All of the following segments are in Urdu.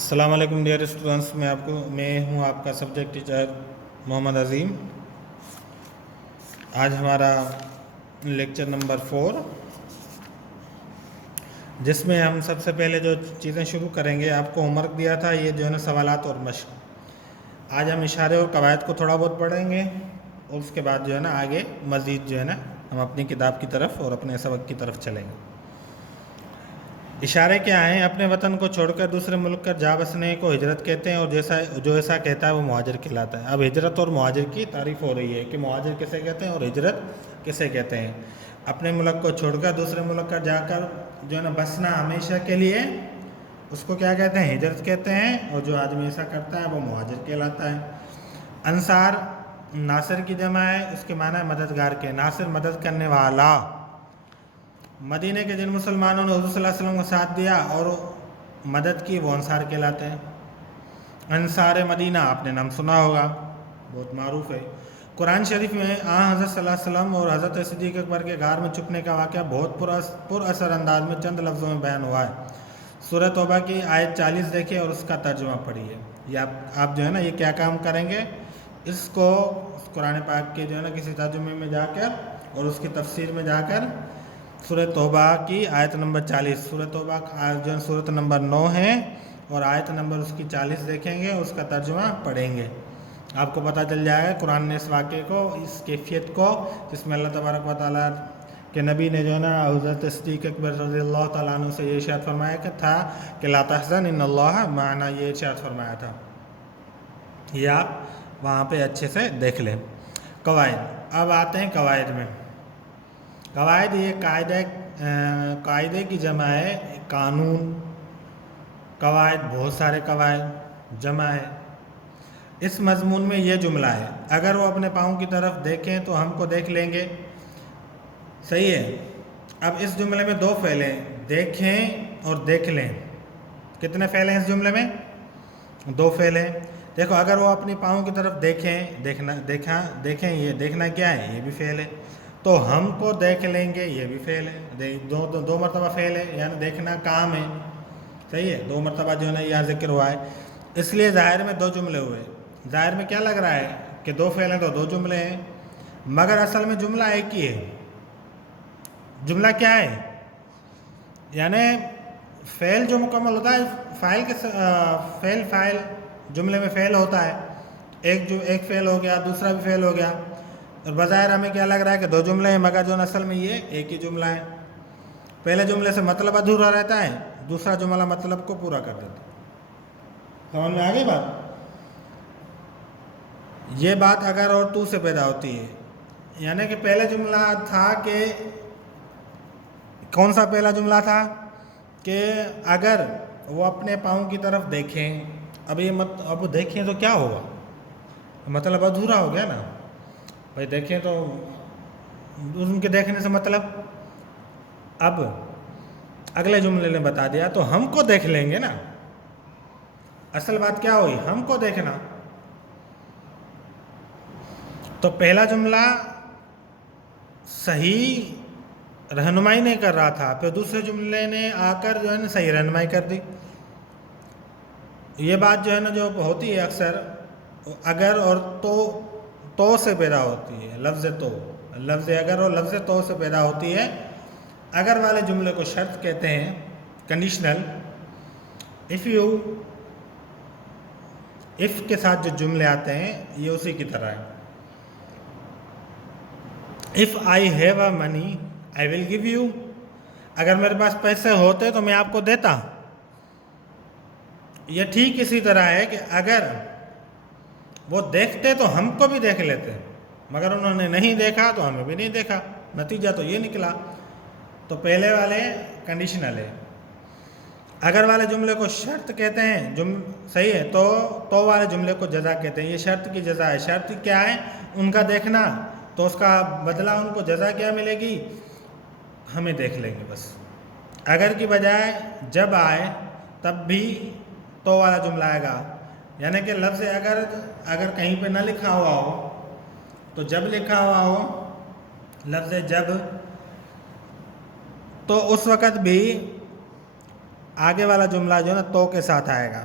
السلام علیکم ڈیئر اسٹوڈنٹس، میں ہوں آپ کا سبجیکٹ ٹیچر محمد عظیم۔ آج ہمارا لیکچر نمبر 4، جس میں ہم سب سے پہلے جو چیزیں شروع کریں گے، آپ کو ہوم ورک دیا تھا یہ جو ہے نا سوالات اور مشق۔ آج ہم اشارے اور قواعد کو تھوڑا بہت پڑھیں گے، اور اس کے بعد جو ہے نا آگے مزید جو ہے نا ہم اپنی کتاب کی طرف اور اپنے سبق کی طرف چلیں گے۔ اشارے کیا ہیں؟ اپنے وطن کو چھوڑ کر دوسرے ملک کر جا بسنے کو ہجرت کہتے ہیں، اور جو ایسا کہتا ہے وہ مہاجر کہلاتا ہے۔ اب ہجرت اور مہاجر کی تعریف ہو رہی ہے کہ مہاجر کسے کہتے ہیں اور ہجرت کسے کہتے ہیں۔ اپنے ملک کو چھوڑ کر دوسرے ملک کر جا کر جو ہے نا بسنا ہمیشہ کے لیے، اس کو کیا کہتے ہیں؟ ہجرت کہتے ہیں، اور جو آدمی ایسا کرتا ہے وہ مہاجر کہلاتا ہے۔ انصار ناصر کی جمع ہے، اس کے معنی ہے مددگار کے۔ ناصر مدد کرنے والا۔ مدینے کے جن مسلمانوں نے حضور صلی اللہ علیہ وسلم کو ساتھ دیا اور مدد کی وہ انصار کہلاتے ہیں۔ انصار مدینہ آپ نے نام سنا ہوگا، بہت معروف ہے۔ قرآن شریف میں حضرت صلی اللہ علیہ وسلم اور حضرت صدیق اکبر کے غار میں چھپنے کا واقعہ بہت پر اثر انداز میں چند لفظوں میں بیان ہوا ہے۔ سورہ توبہ کی آیت 40 دیکھیں اور اس کا ترجمہ پڑھیے۔ یہ آپ جو ہے نا یہ کیا کام کریں گے، اس کو قرآن پاک کے جو ہے نا کسی ترجمے میں جا کر اور اس کی تفسیر میں جا کر سورہ توبہ کی آیت نمبر 40، سورہ توبہ جو سورت نمبر 9 ہے، اور آیت نمبر اس کی 40 دیکھیں گے، اس کا ترجمہ پڑھیں گے۔ آپ کو پتہ چل جائے گا قرآن نے اس واقعے کو، اس کیفیت کو، جس میں اللہ تبارک و تعالیٰ کے نبی نے جو ہے نا حضرت صدیق اکبر رضی اللہ تعالیٰ عنہ سے یہ ارشاد فرمایا تھا کہ لا تحزن ان اللہ معنا، یہ ارشاد فرمایا تھا۔ یہ آپ وہاں پہ اچھے سے دیکھ لیں۔ قواعد، اب آتے ہیں قواعد میں۔ قواعد یہ قاعدے کی جمع ہے، قانون۔ قواعد بہت سارے قواعد جمع ہے۔ اس مضمون میں یہ جملہ ہے، اگر وہ اپنے پاؤں کی طرف دیکھیں تو ہم کو دیکھ لیں گے، صحیح ہے۔ اب اس جملے میں 2 فعل ہیں، دیکھیں اور دیکھ لیں۔ کتنے فعل ہیں اس جملے میں؟ 2 فعل ہیں۔ دیکھو، اگر وہ اپنی پاؤں کی طرف دیکھیں، دیکھیں، یہ دیکھنا کیا ہے؟ یہ بھی فعل ہے۔ تو ہم کو دیکھ لیں گے، یہ بھی فعل ہے۔ دو مرتبہ فعل ہے، یعنی دیکھنا کام ہے، صحیح ہے۔ 2 مرتبہ جو ہے نا یہاں ذکر ہوا ہے، اس لیے ظاہر میں 2 جملے ہوئے۔ ظاہر میں کیا لگ رہا ہے کہ 2 فعل ہیں تو 2 جملے ہیں، مگر اصل میں جملہ ایک ہی ہے۔ جملہ کیا ہے؟ یعنی فعل جو مکمل ہوتا ہے، فاعل جملے میں فعل ہوتا ہے، ایک فعل ہو گیا، دوسرا بھی فعل ہو گیا، اور بظاہر ہمیں کیا لگ رہا ہے کہ 2 جملے ہیں، مگر جو اصل میں یہ ایک ہی جملہ ہے۔ پہلے جملے سے مطلب ادھورا رہتا ہے، دوسرا جملہ مطلب کو پورا کر دیتا ہے۔ سمجھ میں آ گئی بات؟ یہ بات اگر اور تو سے پیدا ہوتی ہے، یعنی کہ پہلے جملہ تھا کہ کون سا پہلا جملہ تھا کہ اگر وہ اپنے پاؤں کی طرف دیکھیں۔ اب دیکھیں تو کیا ہوگا؟ مطلب ادھورا ہو گیا نا بھائی، دیکھیں تو ان کے دیکھنے سے مطلب، اب اگلے جملے نے بتا دیا تو ہم کو دیکھ لیں گے نا۔ اصل بات کیا ہوئی؟ ہم کو دیکھنا۔ تو پہلا جملہ صحیح رہنمائی نہیں کر رہا تھا، پھر دوسرے جملے نے آ کر جو ہے نا صحیح رہنمائی کر دی۔ یہ بات جو ہے نا جو ہوتی ہے اکثر اگر اور تو سے پیدا ہوتی ہے، لفظ اگر اور لفظ تو سے پیدا ہوتی ہے۔ اگر والے جملے کو شرط کہتے ہیں، کنڈیشنل۔ اف کے ساتھ جو جملے آتے ہیں یہ اسی کی طرح ہے۔ If I have a money I will give you, اگر میرے پاس پیسے ہوتے تو میں آپ کو دیتا۔ یہ ٹھیک اسی طرح ہے کہ اگر وہ دیکھتے تو ہم کو بھی دیکھ لیتے، مگر انہوں نے نہیں دیکھا تو ہمیں بھی نہیں دیکھا، نتیجہ تو یہ نکلا۔ تو پہلے والے کنڈیشنل ہے۔ اگر والے جملے کو شرط کہتے ہیں، صحیح ہے، تو والے جملے کو جزا کہتے ہیں۔ یہ شرط کی جزا ہے۔ شرط کیا ہے؟ ان کا دیکھنا، تو اس کا بدلہ ان کو جزا کیا ملے گی؟ ہمیں دیکھ لیں گے بس۔ اگر کی بجائے جب آئے تب بھی تو والا جملہ آئے گا، یعنی کہ لفظ اگر کہیں پہ نہ لکھا ہوا ہو تو جب لکھا ہوا ہو لفظ جب، تو اس وقت بھی آگے والا جملہ جو ہے نا تو کے ساتھ آئے گا۔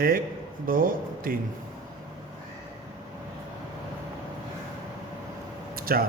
1, 2, 3, 4।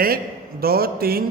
1, 2, 3,